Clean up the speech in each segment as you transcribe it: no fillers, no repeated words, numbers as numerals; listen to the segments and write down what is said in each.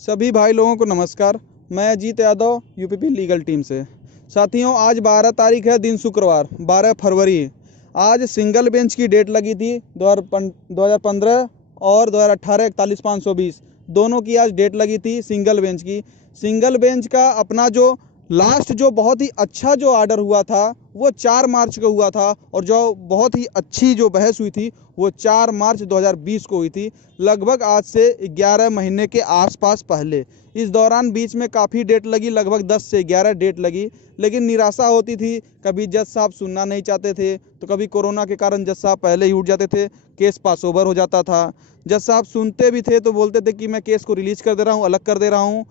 सभी भाई लोगों को नमस्कार। मैं Ajit Yadav UPP legal team से। साथियों, आज 12 तारीख है, दिन शुक्रवार 12 फरवरी। आज सिंगल बेंच की डेट लगी थी 2015 और 2018 41/520 दोनों की आज डेट लगी थी सिंगल बेंच की। सिंगल बेंच का अपना जो लास्ट जो बहुत ही अच्छा जो ऑर्डर हुआ था वो 4 मार्च को हुआ था, और जो बहुत ही अच्छी जो बहस हुई थी वो 4 मार्च 2020 को हुई थी, लगभग आज से 11 महीने के आसपास पहले। इस दौरान बीच में काफ़ी डेट लगी, लगभग 10 से 11 डेट लगी, लेकिन निराशा होती थी। कभी जज साहब सुनना नहीं चाहते थे, तो कभी कोरोना के कारण जज साहब पहले ही उठ जाते थे, केस पास ओवर हो जाता था। जज साहब सुनते भी थे तो बोलते थे कि मैं केस को रिलीज कर दे रहा हूँ, अलग कर दे रहा हूँ,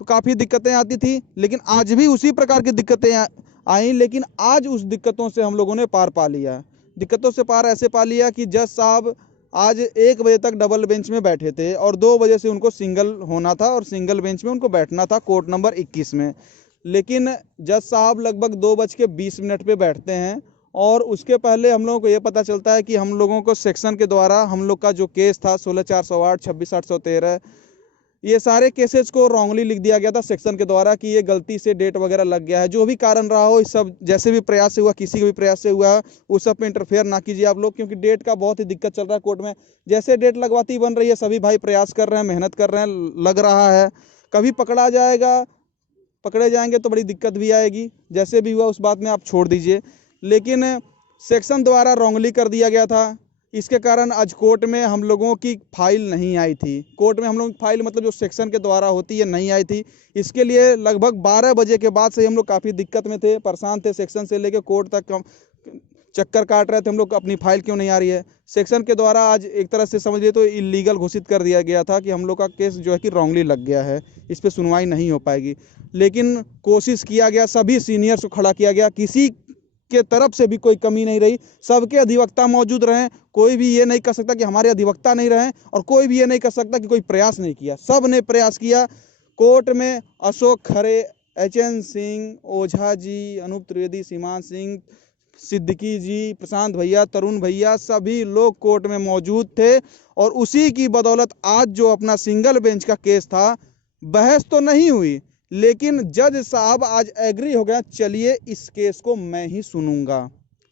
तो काफ़ी दिक्कतें आती थी। लेकिन आज भी उसी प्रकार की दिक्कतें आई, लेकिन आज उस दिक्कतों से हम लोगों ने पार पा लिया। दिक्कतों से पार ऐसे पा लिया कि जज साहब आज 1 बजे तक डबल बेंच में बैठे थे और 2 बजे से उनको सिंगल होना था और सिंगल बेंच में उनको बैठना था कोर्ट नंबर 21 में। लेकिन जज साहब लगभग 2:20 पे बैठते हैं, और उसके पहले हम लोगों को ये पता चलता है कि हम लोगों को सेक्शन के द्वारा हम लोग का जो केस था 16/408, 26/813, ये सारे केसेस को रॉन्गली लिख दिया गया था सेक्शन के द्वारा कि ये गलती से डेट वगैरह लग गया है। जो भी कारण रहा हो, इस सब जैसे भी प्रयास से हुआ, किसी के भी प्रयास से हुआ, उस सब पे इंटरफेयर ना कीजिए आप लोग, क्योंकि डेट का बहुत ही दिक्कत चल रहा है कोर्ट में। जैसे डेट लगवाती बन रही है, सभी भाई प्रयास कर रहे हैं, मेहनत कर रहे हैं, लग रहा है। कभी पकड़ा जाएगा, पकड़े जाएंगे तो बड़ी दिक्कत भी आएगी। जैसे भी हुआ उस बात में आप छोड़ दीजिए, लेकिन सेक्शन द्वारा रॉन्गली कर दिया गया था। इसके कारण आज कोर्ट में हम लोगों की फाइल नहीं आई थी। कोर्ट में हम लोगों की फाइल मतलब जो सेक्शन के द्वारा होती है नहीं आई थी। इसके लिए लगभग 12 बजे के बाद से हम लोग काफ़ी दिक्कत में थे, परेशान थे। सेक्शन से लेकर कोर्ट तक चक्कर काट रहे थे हम लोग, अपनी फाइल क्यों नहीं आ रही है। सेक्शन के द्वारा आज एक तरह से समझिए तो इलीगल घोषित कर दिया गया था कि हम लोग का केस जो है कि रॉन्गली लग गया है, इस पर सुनवाई नहीं हो पाएगी। लेकिन कोशिश किया गया, सभी सीनियर्स को खड़ा किया गया, किसी के तरफ से भी कोई कमी नहीं रही। सबके अधिवक्ता मौजूद रहे, कोई भी ये नहीं कह सकता कि हमारे अधिवक्ता नहीं रहे, और कोई भी ये नहीं कह सकता कि कोई प्रयास नहीं किया। सब ने प्रयास किया। कोर्ट में अशोक खरे, HN सिंह, ओझा जी, अनूप त्रिवेदी, सीमान सिंह, सिद्दीकी जी, प्रशांत भैया, तरुण भैया, सभी लोग कोर्ट में मौजूद थे। और उसी की बदौलत आज जो अपना सिंगल बेंच का केस था, बहस तो नहीं हुई, लेकिन जज साहब आज एग्री हो गया, चलिए इस केस को मैं ही सुनूंगा,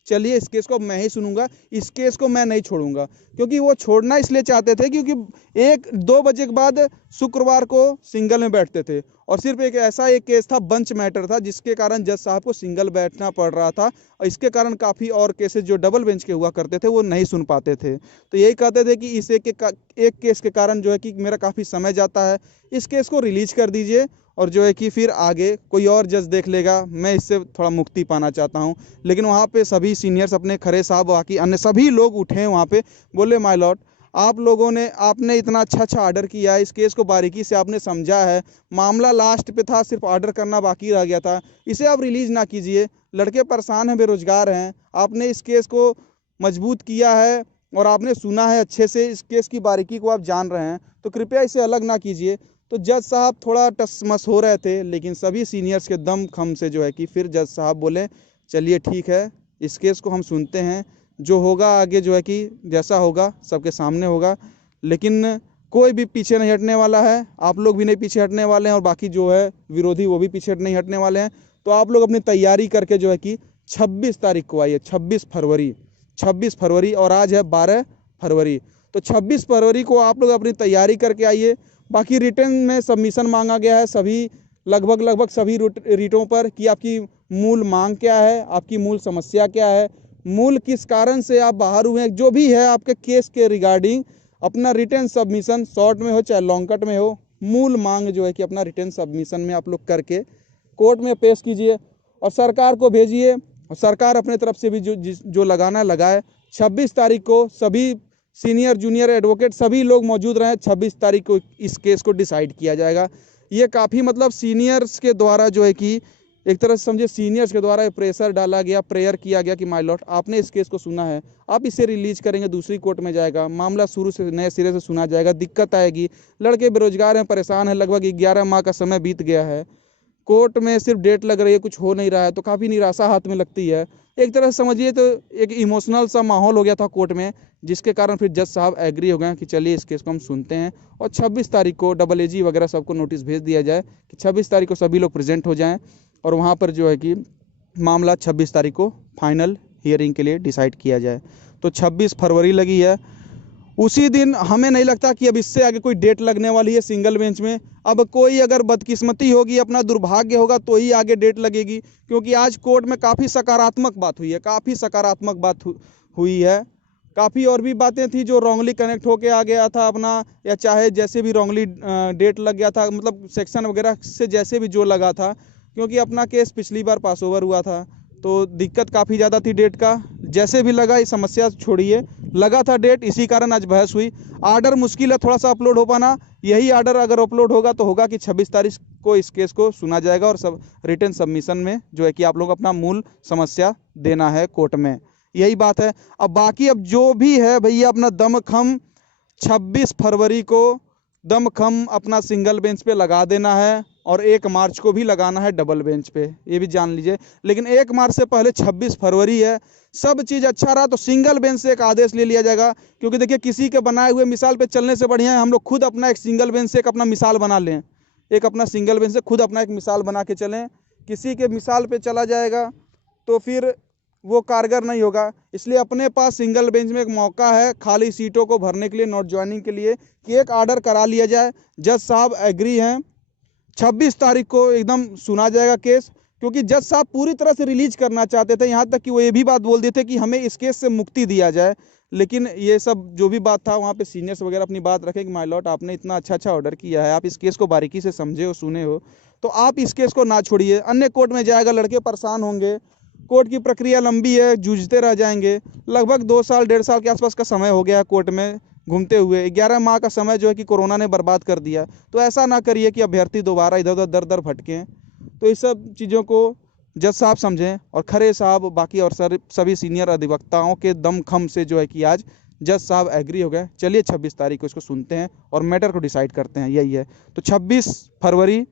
चलिए इस केस को मैं ही सुनूंगा, इस केस को मैं नहीं छोड़ूंगा। क्योंकि वो छोड़ना इसलिए चाहते थे क्योंकि 1-2 बजे के बाद शुक्रवार को सिंगल में बैठते थे, और सिर्फ एक केस था, बंच मैटर था, जिसके कारण जज साहब को सिंगल बैठना पड़ रहा था। और इसके कारण काफ़ी और केसेस जो डबल बेंच के हुआ करते थे वो नहीं सुन पाते थे। तो यही कहते थे कि इस एक केस के कारण जो है कि मेरा काफ़ी समय जाता है, इस केस को रिलीज कर दीजिए, और जो है कि फिर आगे कोई और जज देख लेगा, मैं इससे थोड़ा मुक्ति पाना चाहता हूं। लेकिन वहाँ पे सभी सीनियर्स, अपने खरे साहब, बाकी अन्य सभी लोग उठे वहाँ पे, बोले माय लॉर्ड, आप लोगों ने आपने इतना अच्छा ऑर्डर किया है, इस केस को बारीकी से आपने समझा है, मामला लास्ट पे था, सिर्फ ऑर्डर करना बाकी रह गया था, इसे आप रिलीज ना कीजिए। लड़के परेशान हैं, बेरोजगार हैं, आपने इस केस को मजबूत किया है और आपने सुना है अच्छे से, इस केस की बारीकी को आप जान रहे हैं, तो कृपया इसे अलग ना कीजिए। तो जज साहब थोड़ा टसमस हो रहे थे, लेकिन सभी सीनियर्स के दम खम से जो है कि फिर जज साहब बोले, चलिए ठीक है, इस केस को हम सुनते हैं, जो होगा आगे जो है कि जैसा होगा सबके सामने होगा। लेकिन कोई भी पीछे नहीं हटने वाला है, आप लोग भी नहीं पीछे हटने वाले हैं, और बाकी जो है विरोधी वो भी पीछे नहीं हटने वाले हैं। तो आप लोग अपनी तैयारी करके जो है कि 26 तारीख को आइए, 26 फरवरी, और आज है 12 फरवरी। तो 26 फरवरी को आप लोग अपनी तैयारी करके आइए। बाकी रिटर्न में सबमिशन मांगा गया है सभी, लगभग सभी रिटों पर, कि आपकी मूल मांग क्या है, आपकी मूल समस्या क्या है, मूल किस कारण से आप बाहर हुए हैं, जो भी है आपके केस के रिगार्डिंग अपना रिटर्न सबमिशन, शॉर्ट में हो चाहे लॉन्ग कट में हो, मूल मांग जो है कि अपना रिटर्न सबमिशन में आप लोग करके कोर्ट में पेश कीजिए और सरकार को भेजिए, और सरकार अपने तरफ से भी जो लगाना लगाए। 26 तारीख को सभी सीनियर जूनियर एडवोकेट सभी लोग मौजूद रहें। 26 तारीख को इस केस को डिसाइड किया जाएगा। ये काफ़ी मतलब सीनियर्स के द्वारा जो है कि एक तरह से समझिए सीनियर्स के द्वारा प्रेशर डाला गया, प्रेयर किया गया कि माय लॉर्ड, आपने इस केस को सुना है, आप इसे रिलीज करेंगे, दूसरी कोर्ट में जाएगा, मामला शुरू से नए सिरे से सुना जाएगा, दिक्कत आएगी, लड़के बेरोजगार हैं, परेशान हैं, लगभग 11 माह का समय बीत गया है, कोर्ट में सिर्फ डेट लग रही है, कुछ हो नहीं रहा है, तो काफ़ी निराशा हाथ में लगती है। एक तरह से समझिए तो एक इमोशनल सा माहौल हो गया था कोर्ट में, जिसके कारण फिर जज साहब एग्री हो गए कि चलिए इस केस को हम सुनते हैं और 26 तारीख को डबल एजी वगैरह सबको नोटिस भेज दिया जाए कि 26 तारीख को सभी लोग प्रेजेंट हो जाएं और वहाँ पर जो है कि मामला 26 तारीख को फाइनल हियरिंग के लिए डिसाइड किया जाए। तो 26 फरवरी लगी है। उसी दिन हमें नहीं लगता कि अब इससे आगे कोई डेट लगने वाली है सिंगल बेंच में। अब कोई अगर बदकिस्मती होगी, अपना दुर्भाग्य होगा तो ही आगे डेट लगेगी, क्योंकि आज कोर्ट में काफ़ी सकारात्मक बात हुई है, काफ़ी सकारात्मक बात हुई है। काफ़ी और भी बातें थी जो रॉन्गली कनेक्ट होके आ गया था अपना, या चाहे जैसे भी रॉन्गली डेट लग गया था, मतलब सेक्शन वगैरह से जैसे भी जो लगा था, क्योंकि अपना केस पिछली बार पास ओवर हुआ था तो दिक्कत काफ़ी ज़्यादा थी डेट का। जैसे भी लगा, इस समस्या छोड़िए, लगा था डेट, इसी कारण आज बहस हुई। आर्डर मुश्किल है थोड़ा सा अपलोड हो पाना, यही आर्डर अगर अपलोड होगा तो होगा कि 26 तारीख को इस केस को सुना जाएगा और सब रिटन सबमिशन में जो है कि आप लोग अपना मूल समस्या देना है कोर्ट में, यही बात है। अब बाकी अब जो भी है भैया, अपना दमखम 26 फरवरी को दमखम अपना सिंगल बेंच पे लगा देना है और 1 मार्च को भी लगाना है डबल बेंच पे, ये भी जान लीजिए। लेकिन 1 मार्च से पहले 26 फरवरी है। सब चीज़ अच्छा रहा तो सिंगल बेंच से एक आदेश ले लिया जाएगा, क्योंकि देखिए किसी के बनाए हुए मिसाल पे चलने से बढ़िया है हम लोग खुद अपना एक सिंगल बेंच से एक अपना मिसाल बना लें, एक अपना सिंगल बेंच से खुद अपना एक मिसाल बना के चलें। किसी के मिसाल पे चला जाएगा तो फिर वो कारगर नहीं होगा। इसलिए अपने पास सिंगल बेंच में एक मौका है खाली सीटों को भरने के लिए, नोट ज्वाइनिंग के लिए, कि एक आर्डर करा लिया जाए। जज साहब एग्री हैं, 26 तारीख को एकदम सुना जाएगा केस, क्योंकि जज साहब पूरी तरह से रिलीज करना चाहते थे। यहाँ तक कि वो ये भी बात बोल दिए थे कि हमें इस केस से मुक्ति दिया जाए। लेकिन ये सब जो भी बात था वहाँ पे सीनियर्स वगैरह अपनी बात रखें कि माय लॉर्ड आपने इतना अच्छा ऑर्डर किया है, आप इस केस को बारीकी से समझे हो, सुने हो, तो आप इस केस को ना छोड़िए। अन्य कोर्ट में जाएगा, लड़के परेशान होंगे, कोर्ट की प्रक्रिया लंबी है, जूझते रह जाएंगे। लगभग 2 साल 1.5 साल के आसपास का समय हो गया है कोर्ट में घूमते हुए। 11 माह का समय जो है कि कोरोना ने बर्बाद कर दिया। तो ऐसा ना करिए कि अभ्यर्थी दोबारा इधर उधर दर दर भटकें। तो इस सब चीज़ों को जज साहब समझें और खरे साहब बाकी और सभी सीनियर अधिवक्ताओं के दमखम से जो है कि आज जज साहब एग्री हो गए। चलिए 26 तारीख को इसको सुनते हैं और मैटर को डिसाइड करते हैं, यही है। तो 26 फरवरी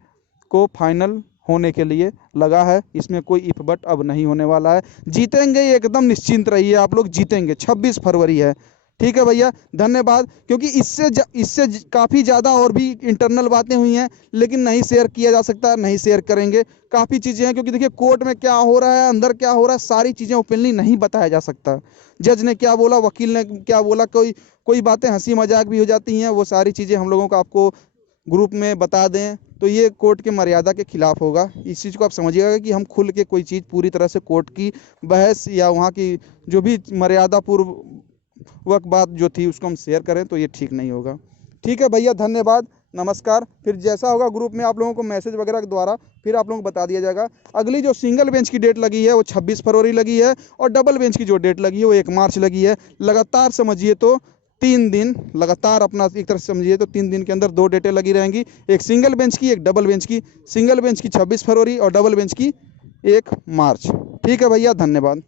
को फाइनल होने के लिए लगा है, इसमें कोई इफ बट अब नहीं होने वाला है। जीतेंगे, एकदम निश्चिंत रहिए, आप लोग जीतेंगे। 26 फरवरी है, ठीक है भैया, धन्यवाद। क्योंकि इससे काफ़ी ज़्यादा और भी इंटरनल बातें हुई हैं, लेकिन नहीं शेयर किया जा सकता, नहीं शेयर करेंगे। काफ़ी चीज़ें हैं, क्योंकि देखिए कोर्ट में क्या हो रहा है, अंदर क्या हो रहा है, सारी चीज़ें ओपनली नहीं बताया जा सकता। जज ने क्या बोला, वकील ने क्या बोला, कोई बातें हंसी मजाक भी हो जाती हैं, वो सारी चीज़ें हम लोगों को आपको ग्रुप में बता दें तो ये कोर्ट के मर्यादा के खिलाफ होगा। इस चीज़ को आप समझिएगा कि हम खुल के कोई चीज़ पूरी तरह से कोर्ट की बहस या वहाँ की जो भी मर्यादा पूर्वक बात जो थी उसको हम शेयर करें तो ये ठीक नहीं होगा। ठीक है भैया, धन्यवाद, नमस्कार। फिर जैसा होगा ग्रुप में आप लोगों को मैसेज वगैरह के द्वारा फिर आप लोगों को बता दिया जाएगा। अगली जो सिंगल बेंच की डेट लगी है वो 26 फरवरी लगी है और डबल बेंच की जो डेट लगी है वो 1 मार्च लगी है। लगातार समझिए तो 3 दिन लगातार, अपना एक तरह से समझिए तो 3 दिन के अंदर 2 डेटें लगी रहेंगी, एक सिंगल बेंच की, एक डबल बेंच की। सिंगल बेंच की 26 फरवरी और डबल बेंच की 1 मार्च। ठीक है भैया, धन्यवाद।